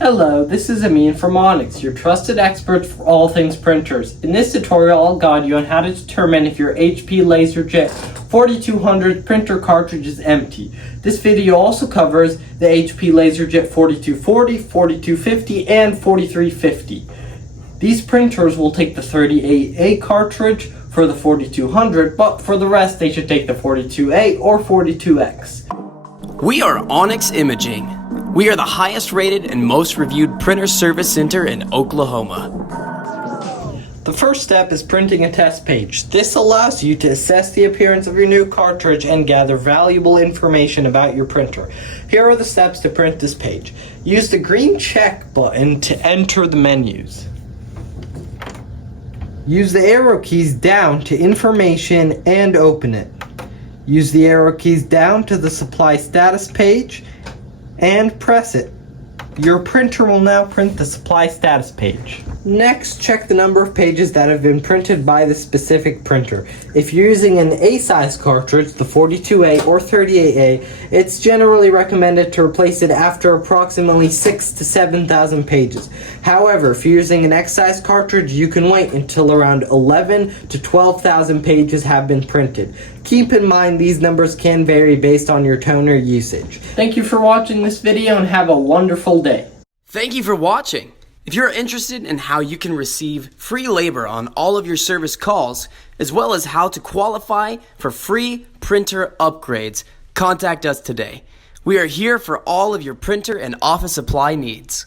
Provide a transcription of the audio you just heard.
Hello, this is Amin from Onyx, your trusted expert for all things printers. In this tutorial, I'll guide you on how to determine if your HP LaserJet 4200 printer cartridge is empty. This video also covers the HP LaserJet 4240, 4250, and 4350. These printers will take the 38A cartridge for the 4200, but for the rest they should take the 42A or 42X. We are Onyx Imaging. We are the highest rated and most reviewed printer service center in Oklahoma. The first step is printing a test page. This allows you to assess the appearance of your new cartridge and gather valuable information about your printer. Here are the steps to print this page. Use the green check button to enter the menus. Use the arrow keys down to information and open it. Use the arrow keys down to the supply status page and press it. Your printer will now print the supply status page. Next, check the number of pages that have been printed by the specific printer. If you're using an A-size cartridge, the 42A or 38A, it's generally recommended to replace it after approximately 6,000 to 7,000 pages. However, if you're using an X-size cartridge, you can wait until around 11,000 to 12,000 pages have been printed. Keep in mind these numbers can vary based on your toner usage. Thank you for watching this video and have a wonderful day. Thank you for watching. If you're interested in how you can receive free labor on all of your service calls, as well as how to qualify for free printer upgrades, contact us today. We are here for all of your printer and office supply needs.